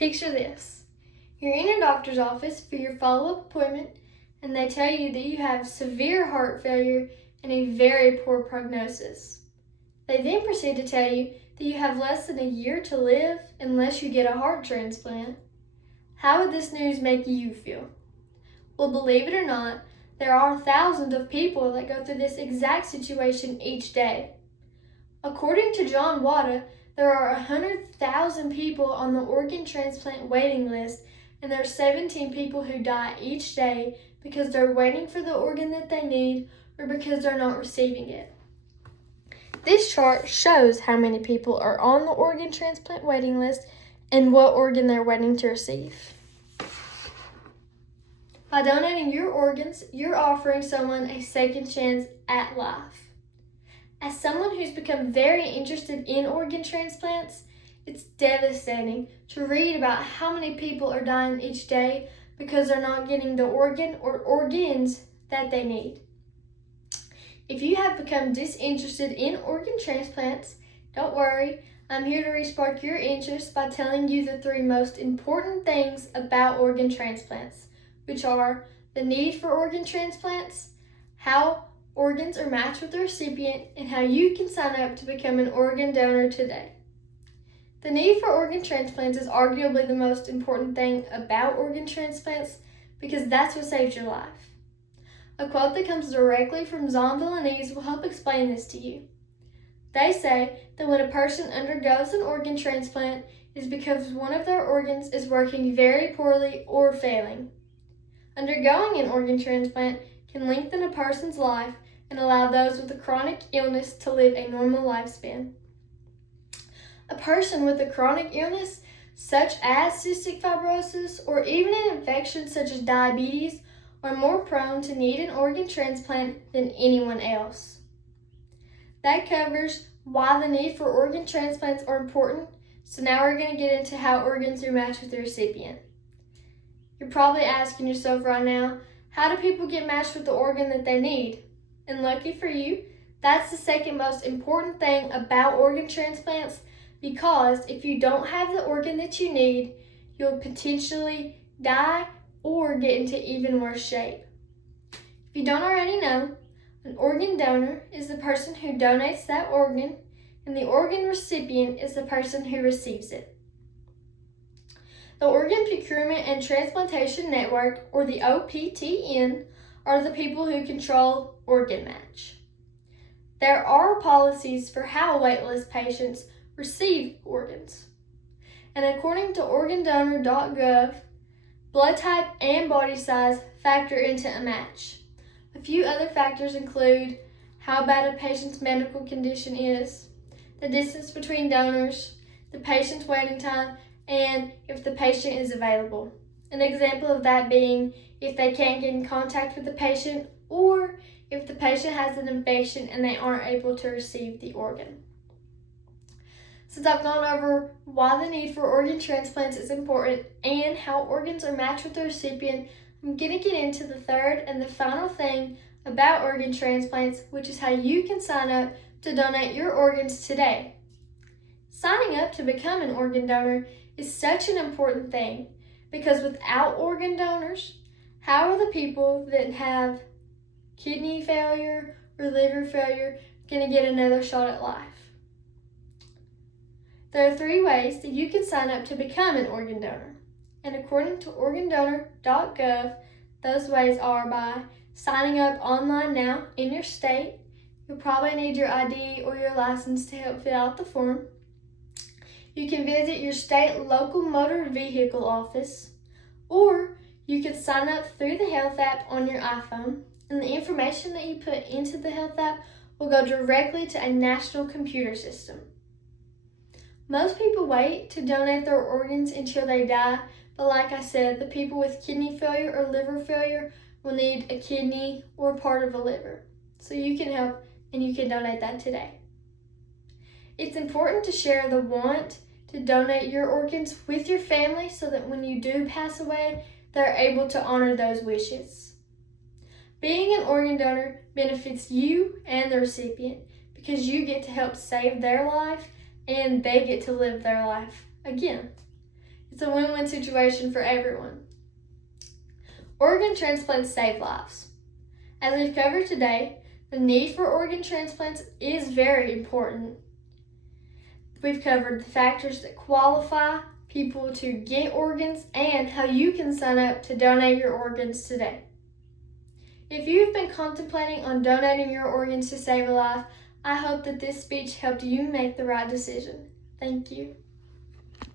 Picture this. You're in a doctor's office for your follow-up appointment, and they tell you that you have severe heart failure and a very poor prognosis. They then proceed to tell you that you have less than a year to live unless you get a heart transplant. How would this news make you feel? Well, believe it or not, there are thousands of people that go through this exact situation each day. According to John Wada, there are 100,000 people on the organ transplant waiting list, and there are 17 people who die each day because they're waiting for the organ that they need or because they're not receiving it. This chart shows how many people are on the organ transplant waiting list and what organ they're waiting to receive. By donating your organs, you're offering someone a second chance at life. As someone who's become very interested in organ transplants, it's devastating to read about how many people are dying each day because they're not getting the organ or organs that they need. If you have become disinterested in organ transplants, don't worry, I'm here to respark your interest by telling you the 3 most important things about organ transplants, which are the need for organ transplants, how organs are matched with the recipient, and how you can sign up to become an organ donor today. The need for organ transplants is arguably the most important thing about organ transplants because that's what saves your life. A quote that comes directly from Zon Villainese will help explain this to you. They say that when a person undergoes an organ transplant, it is because one of their organs is working very poorly or failing. Undergoing an organ transplant can lengthen a person's life and allow those with a chronic illness to live a normal lifespan. A person with a chronic illness, such as cystic fibrosis or even an infection such as diabetes, are more prone to need an organ transplant than anyone else. That covers why the need for organ transplants are important, so now we're going to get into how organs are matched with the recipient. You're probably asking yourself right now, how do people get matched with the organ that they need? And lucky for you, that's the second most important thing about organ transplants, because if you don't have the organ that you need, you'll potentially die or get into even worse shape. If you don't already know, an organ donor is the person who donates that organ, and the organ recipient is the person who receives it. The Organ Procurement and Transplantation Network, or the OPTN, are the people who control organ match. There are policies for how waitlist patients receive organs. And according to organdonor.gov, blood type and body size factor into a match. A few other factors include how bad a patient's medical condition is, the distance between donors, the patient's waiting time, and if the patient is available. An example of that being if they can't get in contact with the patient or if the patient has an infection and they aren't able to receive the organ. Since I've gone over why the need for organ transplants is important and how organs are matched with the recipient, I'm going to get into the third and the final thing about organ transplants, which is how you can sign up to donate your organs today. Signing up to become an organ donor is such an important thing because without organ donors, how are the people that have kidney failure or liver failure going to get another shot at life? There are 3 ways that you can sign up to become an organ donor. And according to organdonor.gov, those ways are by signing up online now in your state. You'll probably need your ID or your license to help fill out the form. You can visit your state local motor vehicle office, or you can sign up through the health app on your iPhone, and the information that you put into the health app will go directly to a national computer system. Most people wait to donate their organs until they die, but like I said, the people with kidney failure or liver failure will need a kidney or part of a liver. So you can help and you can donate that today. It's important to share the want to donate your organs with your family so that when you do pass away, they're able to honor those wishes. Being an organ donor benefits you and the recipient because you get to help save their life and they get to live their life again. It's It's a win-win situation for everyone. Organ transplants save lives. As we've covered today, the need for organ transplants is very important. We've covered the factors that qualify people to get organs and how you can sign up to donate your organs today. If you've been contemplating on donating your organs to save a life, I hope that this speech helped you make the right decision. Thank you.